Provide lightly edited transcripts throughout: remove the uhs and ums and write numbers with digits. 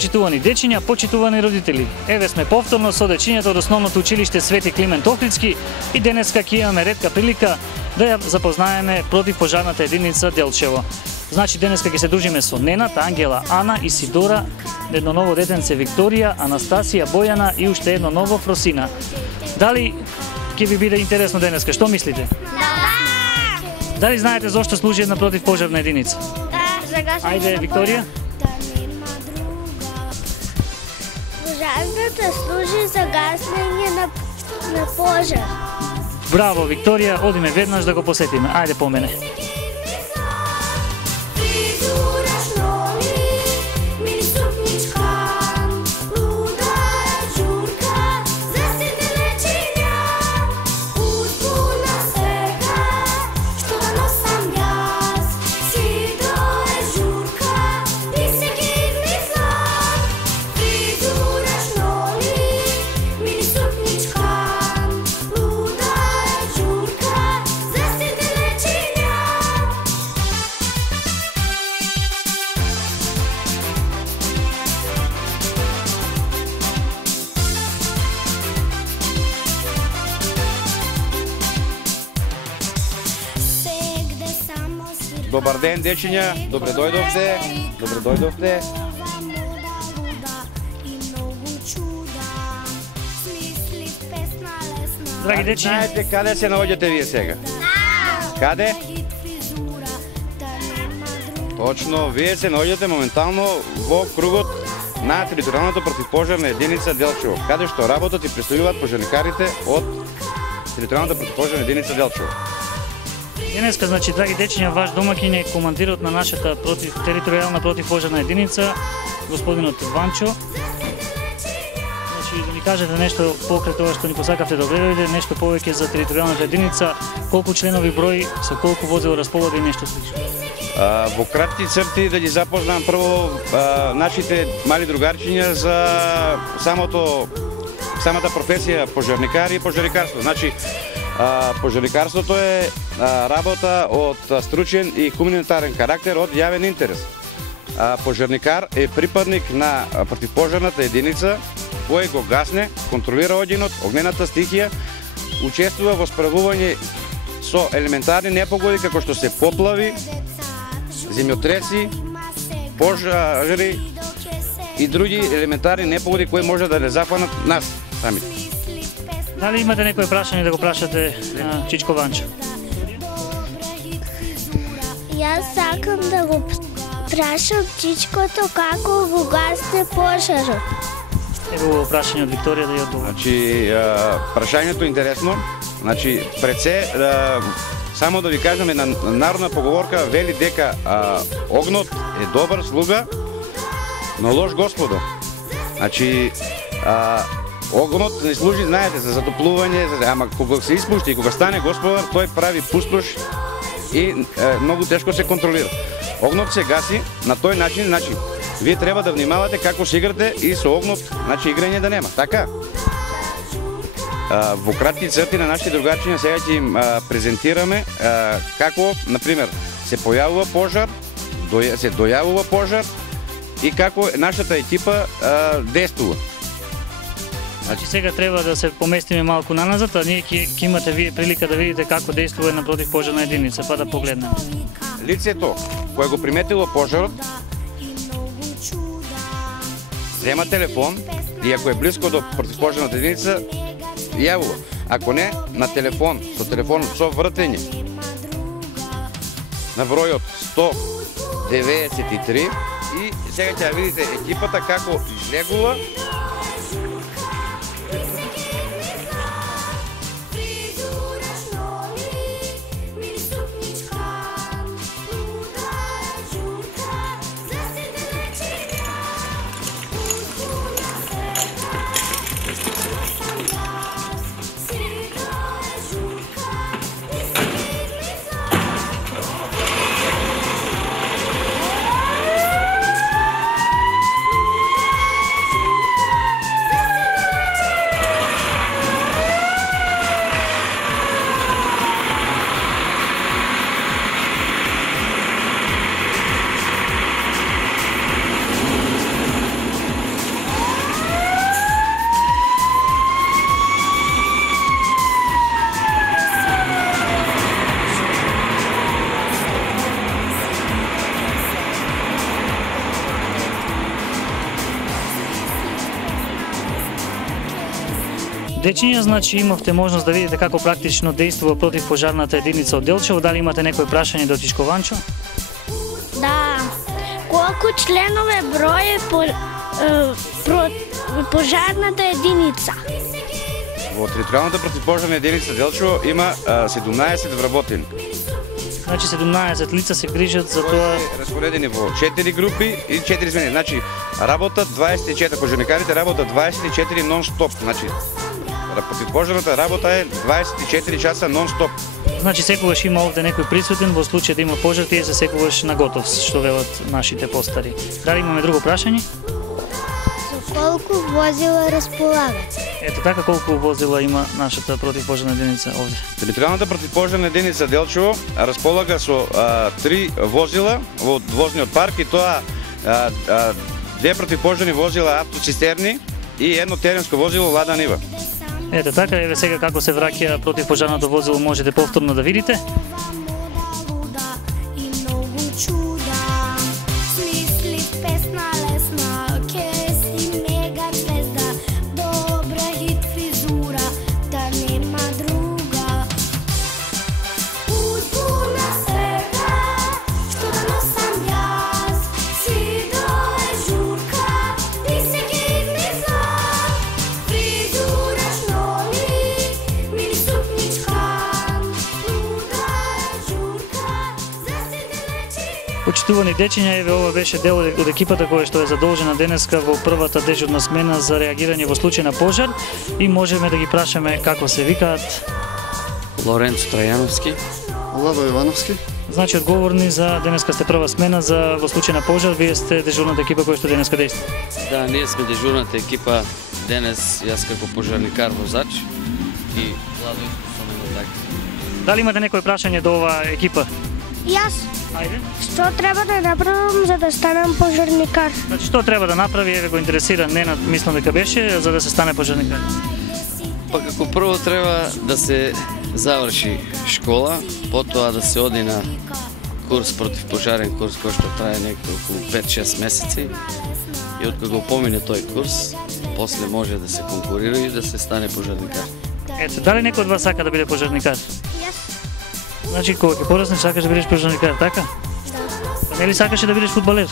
почитувани дечиња, почитувани родители. Еве сме повторно со дечињата од Основното училиште Свети Климент Охридски и денеска ќе имаме ретка прилика да ја запознаеме противпожарната единица Делчево. Значи денеска ќе се дружиме со Ненат, Ангела, Ана, Исидора, едно ново детенце Викторија, Анастасија, Бојана и уште едно ново Фросина. Дали ќе ви биде интересно денеска? Што мислите? Да! Дали знаете зошто служи една противпожарна единица? Ајде, Викторија. Пожарната служи за гаснење на пожар. Браво, Викторија, одиме веднаш да го посетиме. Ајде по мене. Добар ден, дечиња, добре дојдовте, добре дојдовте. Драги дечиња, Знаете каде се наоѓате вие сега? Каде? Точно, вие се наоѓате моментално во кругот на територијалната противпожарна единица Делчево, каде што работат и представуваат пожарникарите од територијалната противпожарна единица Делчево. денеска, значи, драги дечиња, ваш домаќин е командирот на нашата територијална противпожарна единица, господинот Ванчо. Значи, да ни кажете нешто покрај тоа што ни посакавте да гледате, нешто повеќе за територијалната единица, колку членови број, со колку возило располага и нешто слично. Во кратки црти да ги запознам прво нашите мали другарчиња за самата професија пожарникари и пожарникарство. Значи, пожарникарството е работа од стручен и хуманитарен карактер од јавен интерес. Пожарникар е припадник на противпожарната единица кој го гасне, контролира огненот, огнената стихија, учествува во справување со елементарни непогоди како што се поплави, земјотреси, пожари и други елементарни непогоди кои може да не зафанат нас самите. Дали имате некој прашање да го прашате на Чичко Ванчо? Јас сакам да го прашам Чичкото како го гасне пожарот. Ево прашање од Викторија да ја одговори. Значи, прашањето е интересно. Значи, пред се, само да ви кажам, една народна поговорка вели дека огнот е добар слуга, но лош господар. Значи, огнот не служи, знаете, за затоплување, ама кога се испушти и кога стане господар, тој прави пустош и многу тешко се контролира. Огнот се гаси на тој начин, значи, вие треба да внимавате како се играте и со огнот, значи играње да нема, така? Во кратки црти на нашите другарчиња сега ќе им презентираме како, например, се појавува пожар, се дојавува пожар и како нашата екипа действува. Значи сега треба да се поместиме малку наназад, а ние ќе имате вие прилика да видите како действува една противпожарна единица, па да погледнеме. Лицето кое го приметило пожарот зема телефон и ако е близко до противпожарната единица, јавува. Ако не, на телефон, со телефонот со вртење на бројот 193 и сега ќе видите екипата како излегува. дечиња, значи имавте можност да видите како практично действува противпожарната единица од Делчево. Дали имате некој прашање до Тичко Ванчо? Да. Колку членове број пожарната единица? Во територијалната противпожарна единица Делчево има 17 вработени. Значи 17 лица се грижат за тоа. Распоредени во 4 групи и 4 смени. Значи работат 24, пожарникарите работат 24 нон-стоп. Значи противпожарната работа е 24 часа нон-стоп. Значи секогаш има овде некој присутен во случај да има пожар, тие се секогаш на готов, што велат нашите постари. Дали имаме друго прашање? За колку возила располагат? Ето така, колку возила има нашата противпожарна единица овде? Територијалната противпожарна единица Делчево располага со 3 возила во возниот парк и тоа 2 противпожарни возила автоцистерни и едно теренско возило Лада Нива. Ете така, еве сега како се враќа противпожарното возило можете повторно да видите. Почитувани дечиња, еве ова беше дел од екипата која што е задолжена денеска во првата дежурна смена за реагирање во случај на пожар и можеме да ги прашаме како се викаат. Лоренцо Трајановски, Владо Ивановски. Значи одговорни за денеска сте прва смена за во случај на пожар, вие сте дежурната екипа која што денеска действа. Да, ние сме дежурната екипа денес, јас како пожарникар возач и Владо искусен така. Дали имате некој прашање до оваа екипа? Јас. Ајде. Што треба да направам за да станам пожарникар? Значи што треба да направи, еве го интересира Ненад, мислам дека беше, за да се стане пожарникар? Па како прво треба да се заврши школа, потоа да се оди на курс противпожарен курс кој што трае некако околу 5-6 месеци и откога го помине тој курс, после може да се конкурира и да се стане пожарникар. Ето, дали некој од вас сака да биде пожарникар? Јас. Значи, кога ќе пораснеш, сакаш да бидеш пожарникар, така? Да. Нели сакаш да бидеш фудбалер?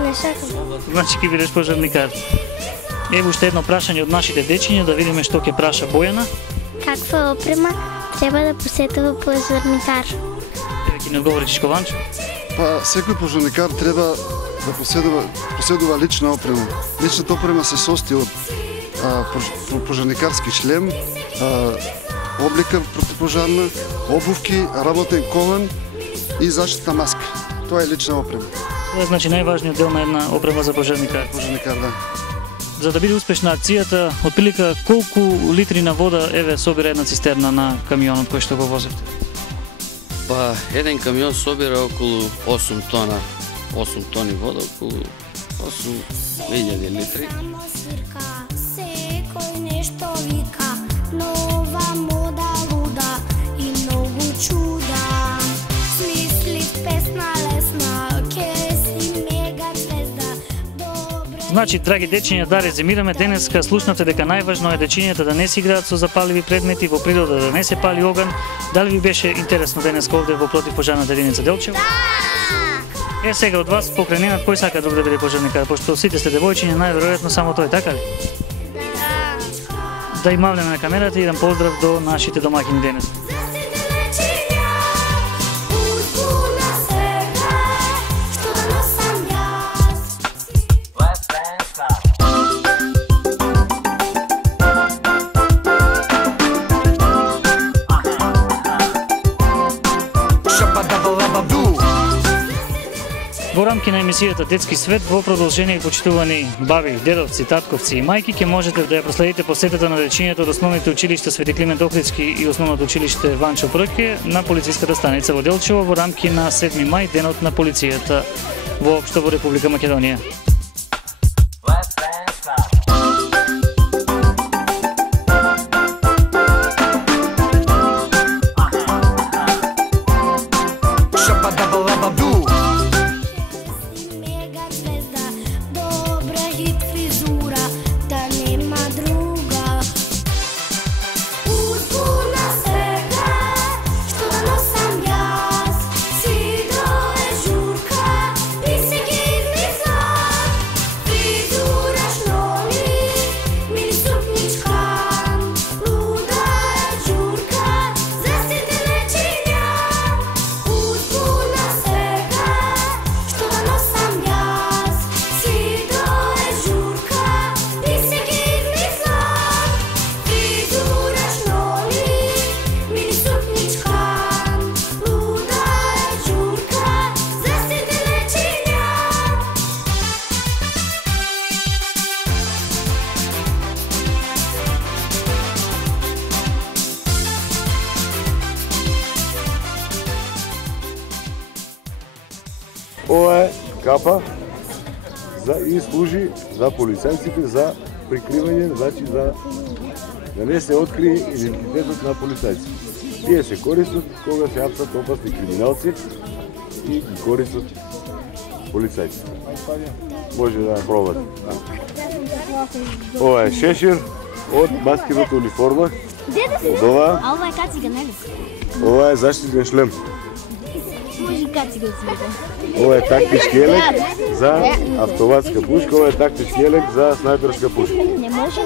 Не сакам. Значи, ќе бидеш пожарникар. Ево уште едно прашање од нашите дечиња, да видиме што ќе праша Бојана. Каква опрема треба да посетува пожарникар? Еве ќе ни одговори Тичко Ванчо. Па секој пожарникар треба да поседува лична опрема. Личната опрема се состои од пожарникарски шлем, облика противпожарна, обувки, работен ковен и заштитна маска. Тоа е лична опрема. Тоа е значи најважниот дел на една опрема за пожарникар. Пожарникар, да. За да биде успешна акцијата, отприлика колку литри на вода еве собира една цистерна на камионот кој што го возите? Па еден камион собира околу 8 тони вода, околу 8.000 литри. Секој нешто вика, нова мода луда и многу чуда. Смислив песна лесна, ке си мега звезда. Значи, драги дечиња, да резимираме, денеска слушнате дека најважно е дечињата да не се играат со запаливи предмети, во природа да не се пали оган. Дали ви беше интересно денеска овде во противпожарната единица Делчево? Е, сега од вас покрај Ненад, кој сака друг да биде пожарникар? Пошто сите сте девојчиња, најверојатно само тој, така ли? Да им мавнеме на камерата и еден поздрав до нашите домаќини денес. Во рамки на емисијата Детски свет, во продолжение, почитувани баби, дедовци, татковци и мајки, ќе можете да ја проследите посетата на дечињата од основните училишта Свети Климент Охридски и основното училиште Ванчо Пројке на полициската станица во Делчево во рамки на 7 мај, денот на полицијата воопшто во Република Македонија. Ова е капа и служи за полицајците за прикривање, значи да не се открие идентитетот на полицајците. Тие се користат кога се апсат опасни криминалци и ги користат полицајците. Може да пробате. Ова е шешир од маскирната униформа. Од ова. А ова е кацига, нели? Ова е заштитен шлем. Може кацига да Ова е тактички елек за автоматска пушка, ова е тактички елек за снајперска пушка. Не може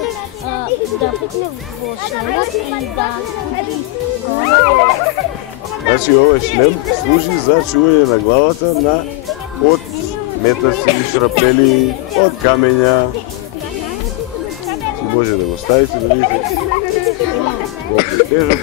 да пукне во шлемот и да... Значи овој шлем служи за чување на главата од метаци, шрапнели, од камења. Може да го ставите да видите колку е тежок.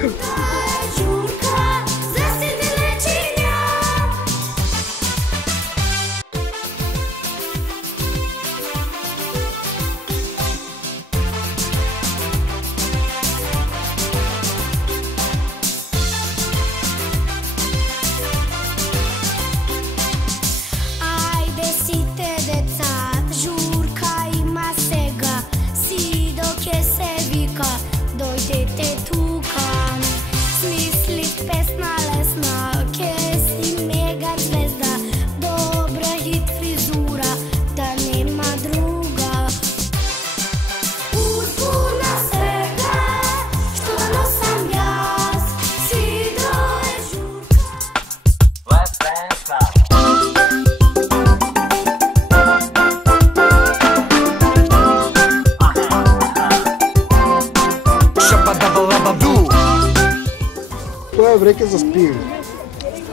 Тоа е вреќа за спиење.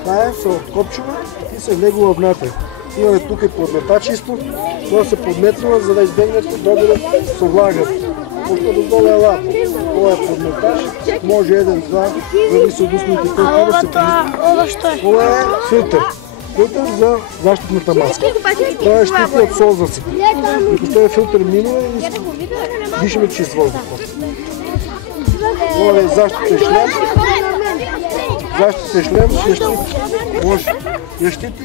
Таа е со копчува и се влегува внатре. Имаме тука и подметач исто, тоа се подметнува за да избегнете додирот со влага. Пошто дозвола е лапо. Ова е подметач, може еден, два, зависи од условите кои да се подметнува. Ова што е? Ова е филтер. Филтер за заштитната маска. Тоа е штити од солзаци. Ако тој филтер минува и дишаме чист воздух. Ова е заштитен шлем. Заштитен шлем ја штити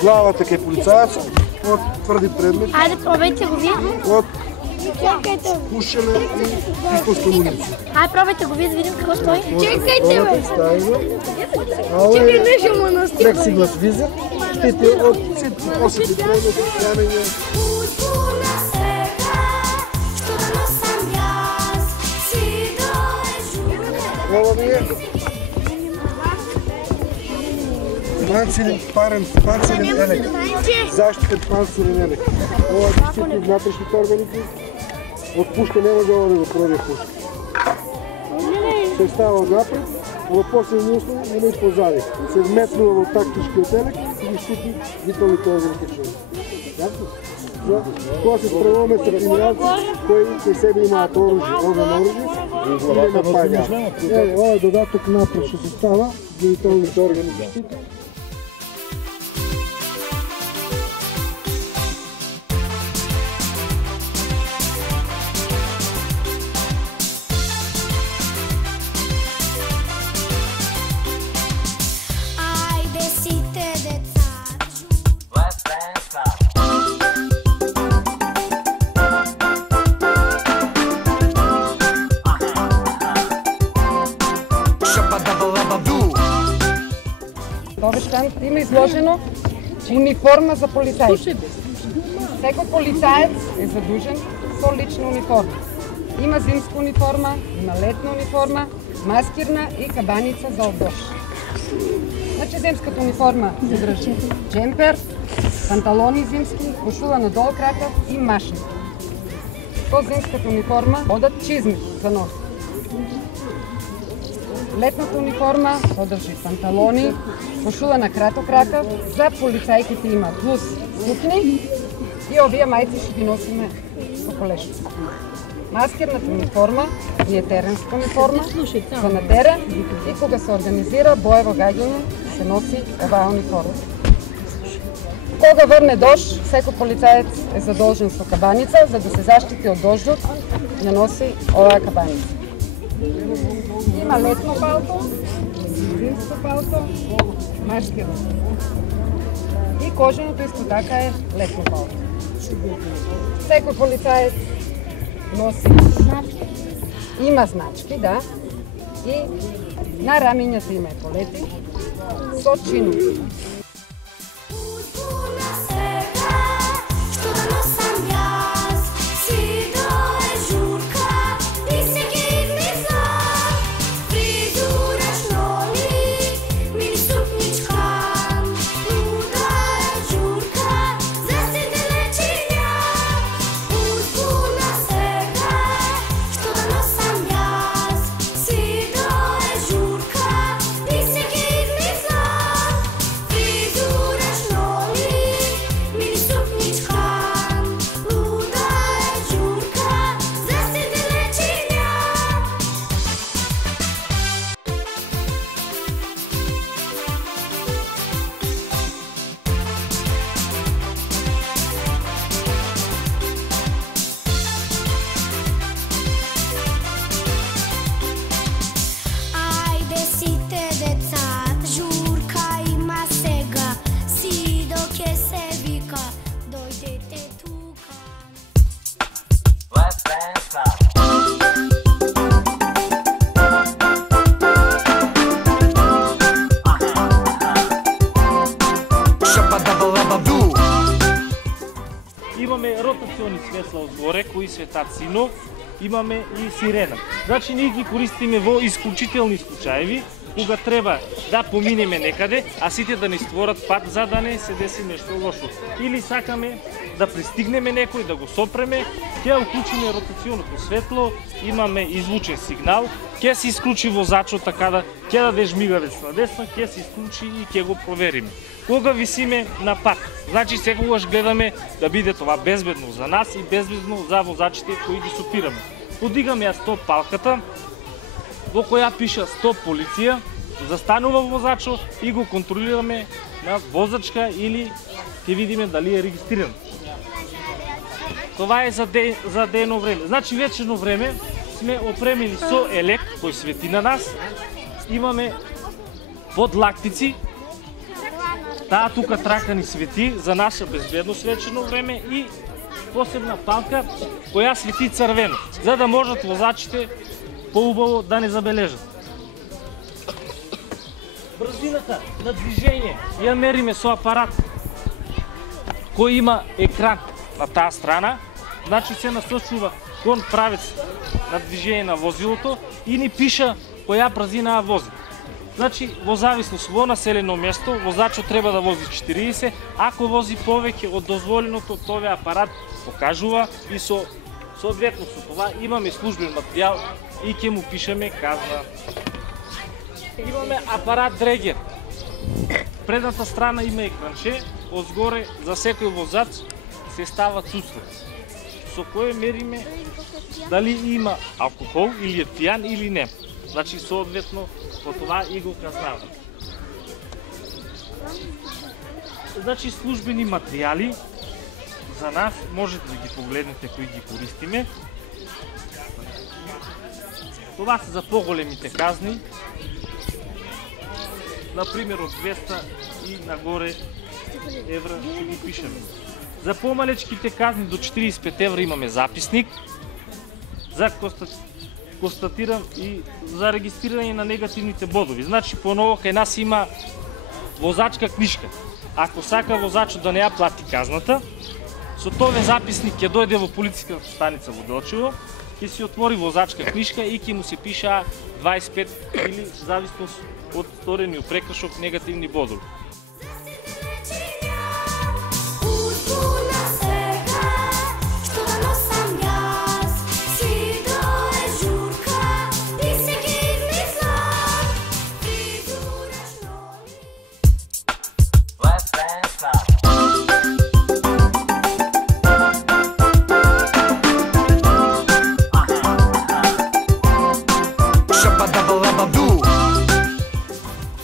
главата кај полицајецот од тврди предмети. Ајде, пробајте го вие. Од пушене и пистолска муниција. Ајде, пробајте го вие да видим како стои. Чекајте ме! Ова е плексиглас визер, штити од сите осети предмети, камења. Ова ми е панцирен елек. Заштитен панцирен елек. Ова ги штити внатрешните органи. Од пушка не може ова да го пробие пушка. Се става напред, во последни услови има и позади. Се вметнува во тактичкиот елек и ги штити виталните органи кај човек. Тоа се спремуваме со криминалци кои кај себе имаат оружје, огнено оружје и не напаѓаат. Ова е додаток напред што се става, виталните органи ги штити. Овој штанд има изложено униформа за полицајци. Секој полицаец е задужен со лична униформа. Има зимска униформа, има летна униформа, маскирна и кабаница за одош. Значи зимската униформа содржи джемпер, панталони зимски, кошула надолу крака и машин. Со зимската униформа одат чизми за нос. Летната униформа содржи панталони, кошула на краток ракав, за полицајките има плюс сукни и овие мајци што ги носиме во колешници. Маскерната униформа е теренска униформа за на терен и кога се организира боево гаѓање се носи оваа униформа. Кога врне дожд, секој полицаец е задолжен со кабаница за да се заштити од дождот, ја носи оваа кабаница. Има летно палто, зимско палто, машкино. И И коженото исто така е летно палто. Секој полицаец носи има значки, да, и на рамињата има еполети со чинови. Имаме ротациони светла одгоре кои светат синов, имаме и сирена. Значи ние ги користиме во исклучителни случаеви, кога треба да поминеме некаде, а сите да не створат пат за да не се деси нешто лошо. Или сакаме да пристигнеме некој, да го сопреме, ќе уклучиме ротационото светло, имаме извучен сигнал, ќе се исклучи возачот така да ќе даде жмигавец на десно, ќе се исклучи и ќе го провериме. Кога висиме на пат, значи секогаш гледаме да биде това безбедно за нас и безбедно за возачите кои ги сопираме. Подигаме ја стоп палката, во која пиша стоп полиција, застанува возачот и го контролираме на возачка или ќе видиме дали е регистриран. Това е за дено време. Значи вечерно време сме опремени со елек кој свети на нас. Имаме подлактици. Таа тука трака ни свети за наша безбедност вечерно време и посебна палка која свети црвено, за да можат возачите поубаво да не забележат. Брзината на движење ја мериме со апарат кој има екран на таа страна, значи се насочува кон правец на движење на возилото и ни пиша која брзина вози. Значи, во зависност во населено место, возачот треба да вози 40, ако вози повеќе од дозволеното, тој апарат покажува и соодветно со това имаме службен материјал и ќе му пишеме казна. Имаме апарат дрегер. Предната страна има екранче, одзгоре за секој возач се става цуцло, со кое мериме дали има алкохол или е пијан или не. Значи, соодветно, по това и го казнава. Значи, службени материјали за нас можете да ги погледнете кои ги користиме. Това се за поголемите казни. Например, од 200 и нагоре евра ще ги пишеме. За помалечките казни до 45 евра имаме записник. За констатирам и за регистрирање на негативните бодови. Значи, поново кај нас има возачка книжка. Ако сака возачот да не ја плати казната, со тој записник ќе дојде во полициската станица во Делчево, ќе си отвори возачка книжка и ќе му се пиша 25 или зависност од сторениот прекршок негативни бодови.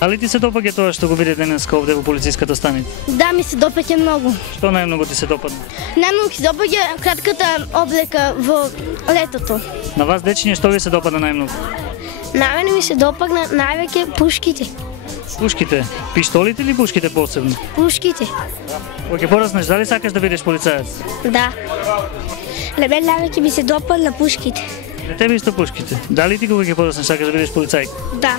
Али ти се допаѓа тоа што го види денеска овде во полициската станица? Да, ми се допаѓа многу. Што најмногу ти се допадна? Најмногу се допаѓа кратката облека во летото. На вас, дечиње, што ви се допадна најмногу? На мене ми се допадна највеќе пушките. Пушките, пиштолите или пушките посебно? Пушките. Кога ќе пораснеш, дали сакаш да бидеш полицаец? Да. На мен навеќе ми се допадна пушките. Не тебе исто пушките. Дали ти кога ќе пораснеш сакаш да бидеш полицај? Да.